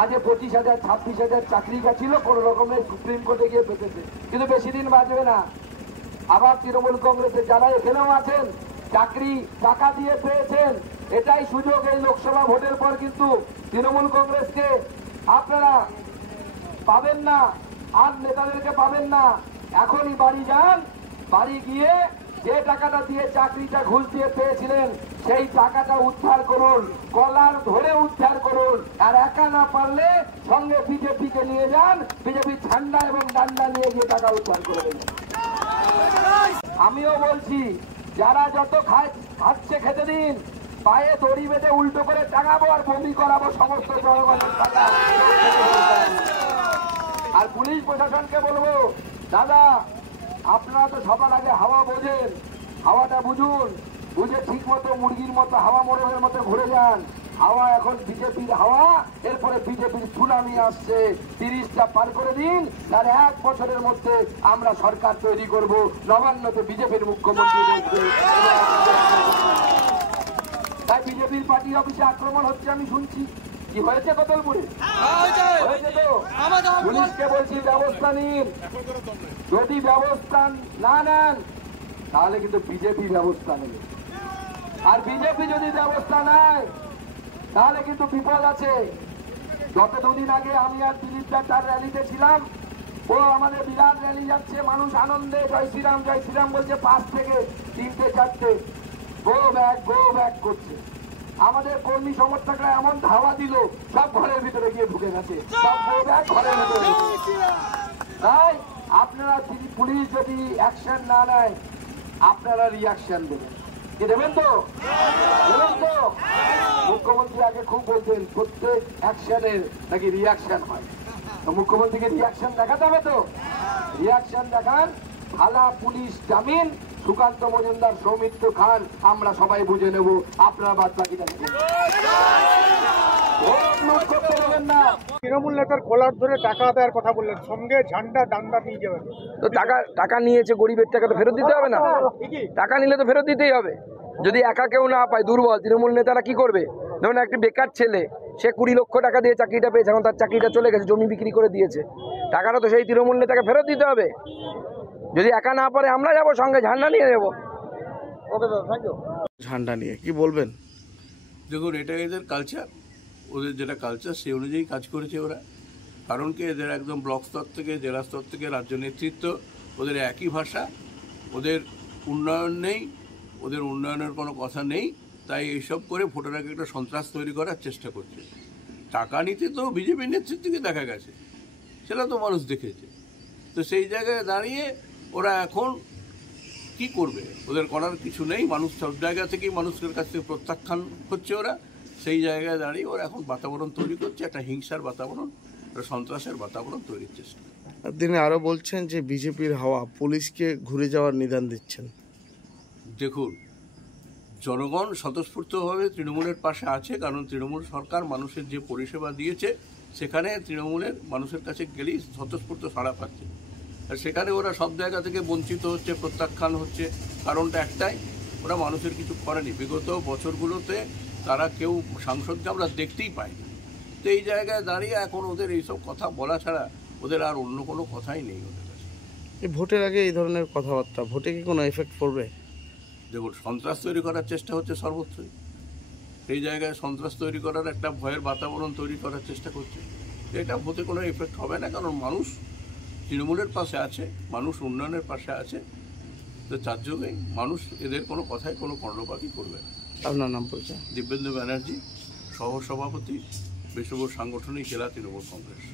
মাঝে 25,000 26,000 চাকরি ছিল, কোন রকমের সুপ্রিম কোর্টে গিয়ে পেতেছে, কিন্তু বেশি দিন বাঁচবে না। আবার তৃণমূল কংগ্রেসের যারা এখানেও আছেন, চাকরি টাকা দিয়ে পেয়েছেন, এটাই সুযোগ। এই লোকসভা ভোটের পর কিন্তু তৃণমূল কংগ্রেসকে আপনারা পাবেন না, আর নেতাদেরকে পাবেন না। এখনই বাড়ি যান, বাড়ি গিয়ে যে টাকাটা দিয়ে চাকরিটা ঘুষ দিয়ে পেয়েছিলেন সেই টাকাটা উদ্ধার করুন, কলার ধরে উদ্ধার করুন। আর একা না পারলে সঙ্গে বিজেপিকে নিয়ে যান, বিজেপি ঝান্ডা এবং ডান্ডা নিয়ে গিয়ে টাকা উদ্ধার করে দেবেন। আমিও বলছি, যারা যত খাচ্ছে খেতে দিন, পায়ে দড়ি বেঁধে উল্টো করে টাঙাবো আর বমি করাবো সমস্ত জনগণের টাকা। আর পুলিশ প্রশাসনকে বলবো, দাদা আপনারা তো সবার আগে হাওয়া বোঝেন, হাওয়াটা বুঝুন, বুঝে ঠিক মতো মুরগির মতো হাওয়া মোড়ের মতো ঘুরে যান। হাওয়া এখন বিজেপির হাওয়া, এরপরে বিজেপির সুনামি আসছে। 30টা পার করে দিন, তার 1 বছরের মধ্যে আমরা সরকার তৈরি করব, নবান্নতে বিজেপির মুখ্যমন্ত্রী বলছে। তাই বিজেপির পার্টি অফিসে আক্রমণ হচ্ছে আমি শুনছি। কি হয়েছে কতলপুরে? হয়েছে তো। পুলিশকে বলছি ব্যবস্থা নিন, যদি ব্যবস্থা না নেন তাহলে কিন্তু বিজেপি ব্যবস্থা নেবে। আর বিজেপি যদি ব্যবস্থা নেয় তাহলে কিন্তু বিপদ আছে। গত 2 দিন আগে আমি আর দিলীপ দা তার র্যালিতে ছিলাম, ও আমাদের বিরাট র্যালি যাচ্ছে, মানুষ আনন্দে জয় শ্রীরাম বলছে, 5 থেকে 3টে 4টে গো ব্যাক করছে। আমাদের কর্মী সমর্থকরা এমন ধাওয়া দিল, সব ঘরের ভিতরে গিয়ে ঢুকে গেছে, সব গো ব্যাক ঘরের ভিতরে। তাই আপনারা পুলিশ যদি অ্যাকশন না নেয়, আপনারা রিয়াকশন দেবেন। কি দেবেন তো? দেবেন তো? মুখ্যমন্ত্রী আগে খুব বলতেন প্রত্যেক অ্যাকশনের নাকি রিয়াকশন হয়, তো মুখ্যমন্ত্রীকে রিয়াকশন দেখাতে হবে তো। রিয়াকশন দেখান, থানা পুলিশ জামিন, সুকান্ত মজুমদার, সৌমিত্র খান, আমরা সবাই বুঝে নেব, আপনারা বাদ বাকিটা করতে দেবেন না। তৃণমূল নেতার কলার ধরে টাকা আদায়ের কথা বললেন, সঙ্গে ঝান্ডা ডান্ডা নিয়ে যাবেন। তো টাকা নিয়েছে, গরিবের টাকা তো ফেরত দিতে হবে না? টাকা নিলে তো ফেরত দিতেই হবে। যদি একা কেউ না পায়, দুর্বল, তৃণমূল নেতারা কি করবে? ধরুন একটি বেকার ছেলে, সে 20 লক্ষ টাকা দিয়ে চাকরিটা পেয়েছে, এখন তার চাকরিটা চলে গেছে, জমি বিক্রি করে দিয়েছে, টাকাটা তো সেই তৃণমূল নেতাকে ফেরত দিতে হবে। যদি একা না পারে, আমরা যাবো সঙ্গে, ঝান্ডা নিয়ে যাবো। ঝান্ডা নিয়ে কি বলবেন? দেখুন, এটা এদের কালচার, ওদের যেটা কালচার সেই অনুযায়ী কাজ করেছে ওরা। কারণ কি, এদের একদম ব্লক স্তর থেকে, জেলা স্তর থেকে রাজ্য নেতৃত্ব, ওদের একই ভাষা, ওদের উন্নয়ন নেই, ওদের উন্নয়নের কোনো কথা নেই। তাই এইসব করে ভোটারকে একটা সন্ত্রাস তৈরি করার চেষ্টা করছে। টাকা নিতে তো বিজেপির নেতৃত্বকে দেখা গেছে, সেটা তো মানুষ দেখেছে। তো সেই জায়গায় দাঁড়িয়ে ওরা এখন কি করবে? ওদের করার কিছু নেই। মানুষ সব জায়গা থেকেই মানুষের কাছ থেকে প্রত্যাখ্যান হচ্ছে ওরা। সেই জায়গায় দাঁড়িয়ে ওরা এখন বাতাবরণ তৈরি করছে, একটা হিংসার বাতাবরণ, একটা সন্ত্রাসের বাতাবরণ তৈরির চেষ্টা। তিনি আরও বলছেন যে বিজেপির হাওয়া পুলিশকে ঘুরে যাওয়ার নিদান দিচ্ছেন। দেখুন, জনগণ স্বতঃস্ফূর্তভাবে তৃণমূলের পাশে আছে, কারণ তৃণমূল সরকার মানুষের যে পরিষেবা দিয়েছে সেখানে তৃণমূলের মানুষের কাছে গেলেই স্বতঃস্ফূর্ত সাড়া পাচ্ছে। আর সেখানে ওরা সব জায়গা থেকে বঞ্চিত হচ্ছে, প্রত্যাখ্যান হচ্ছে। কারণটা একটাই, ওরা মানুষের কিছু করেনি। বিগত বছরগুলোতে তারা কেউ সাংসদকে আমরা দেখতেই পাইনি। তো এই জায়গায় দাঁড়িয়ে এখন ওদের এইসব কথা বলা ছাড়া ওদের আর অন্য কোনো কথাই নেই ওদের কাছে। এই ভোটের আগে এই ধরনের কথাবার্তা ভোটে কি কোনো এফেক্ট পড়বে? দেখুন, সন্ত্রাস তৈরি করার চেষ্টা হচ্ছে সর্বত্রই। সেই জায়গায় সন্ত্রাস তৈরি করার একটা ভয়ের বাতাবরণ তৈরি করার চেষ্টা করছে। এটা ভোটে কোনো এফেক্ট হবে না, কারণ মানুষ তৃণমূলের পাশে আছে, মানুষ উন্নয়নের পাশে আছে। তো তার জন্যই মানুষ এদের কোনো কথায় কোনো কর্ণপাতই করবে না। আপনার নাম পরিচয়? দিব্যেন্দু ব্যানার্জি, সহ সভাপতি, বিশ্বভোর সাংগঠনিক জেলা তৃণমূল কংগ্রেস।